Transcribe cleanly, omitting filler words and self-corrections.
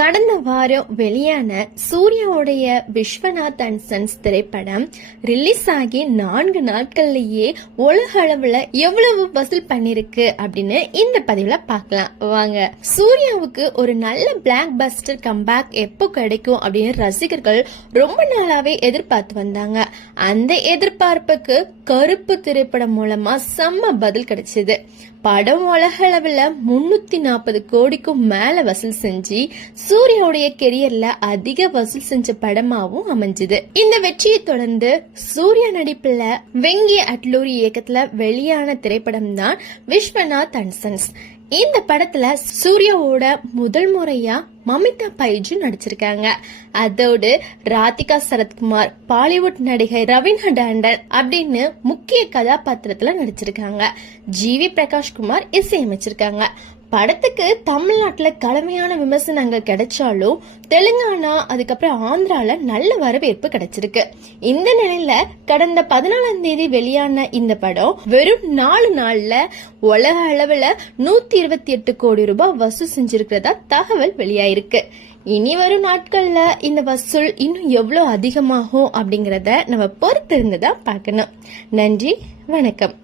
கடந்த வாரம் வெளியான சூர்யாவுடைய விஸ்வநாத் அண்ட் சன்ஸ் திரைப்படம் ரிலீஸ் ஆகி 4 நாட்கள்லயே உலக அளவுல எவ்வளவு வசூல் பண்ணிருக்கு அப்படின்னு இந்த பதிவுல பார்க்கலாம் வாங்க. சூர்யாவுக்கு ஒரு நல்ல பிளாக் பஸ்டர் கம்பேக் எப்போ கிடைக்கும் அப்படின்னு ரசிகர்கள் ரொம்ப நாளாவே எதிர்பார்த்து வந்தாங்க. அந்த எதிர்பார்ப்புக்கு கருப்பு திரைப்படம் மூலமா செம்ம பதில் கிடைச்சது. படம் உலக அளவுல 340 கோடிக்கும் மேல வசூல் செஞ்சு சூர்யாவுடைய கெரியர்ல அதிக வசூல் செஞ்ச படமாவும் அமைஞ்சது. இந்த வெற்றியை தொடர்ந்து சூர்யா நடிப்புல வெங்கி அட்லூரி இயக்கத்துல வெளியான திரைப்படம் தான் விஸ்வநாத் அண்ட் சன்ஸ். இந்த படத்துல சூர்யாவோட முதல் முறையா மமிதா பைஜு நடிச்சிருக்காங்க. அதோடு ராதிகா சரத்குமார், பாலிவுட் நடிகை ரவீனா டாண்டன் அப்படின்னு முக்கிய கதாபாத்திரத்துல நடிச்சிருக்காங்க. ஜிவி பிரகாஷ் குமார் இசையமைச்சிருக்காங்க. படத்துக்கு தமிழ்நாட்டுல கடுமையான விமர்சனங்கள் கிடைச்சாலும் தெலுங்கானா அதுக்கப்புறம் ஆந்திரால நல்ல வரவேற்பு கிடைச்சிருக்கு. இந்த நிலையில கடந்த 14ஆம் தேதி வெளியான இந்த படம் வெறும் 4 நாள்ல உலக அளவுல 128 கோடி ரூபாய் வசூல் செஞ்சிருக்கிறதா தகவல் வெளியாயிருக்கு. இனி வரும் நாட்கள்ல இந்த வசூல் இன்னும் எவ்வளவு அதிகமாகும் அப்படிங்கறத நம்ம பொறுத்திருந்துதான் பார்க்கணும். நன்றி, வணக்கம்.